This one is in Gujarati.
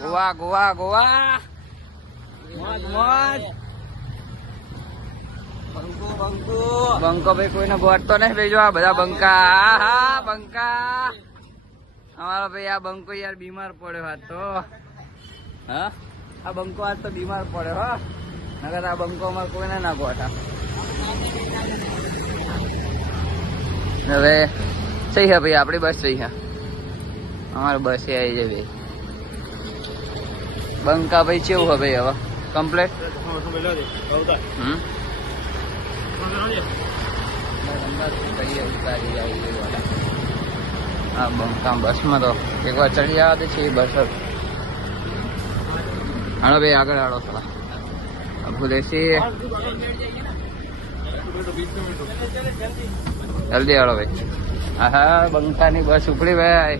ગોવા ગોવા ગોવા મોજ મોજ બંકો ભાઈ કોઈને ગોઠતો નહીં ભાઈ. જો આ બધા બંકા. હા બંકા અમારો ભાઈ. આ બંકો યાર બીમાર પડ્યો આજ તો. હા આ બંકો આજ તો બીમાર પડ્યો. હા નગર આ બંકો અમારે કોઈને ના ગોઠા. હવે સહી હે ભાઈ. આપડી બસ સહી હે. અમારે બસ આવી જાય ભાઈ. બંકા ભાઈ કેવું હે ભાઈ હવે કમ્પ્લેટ. હા બંકા બસમાં તો એક વાર ચડી જવા દે છે એ બસ. હાલો ભાઈ આગળ હાલો થોડા ભૂલેશી. જલ્દી હાલો ભાઈ. હા બંકાની બસ ઉપડી ભાઈ.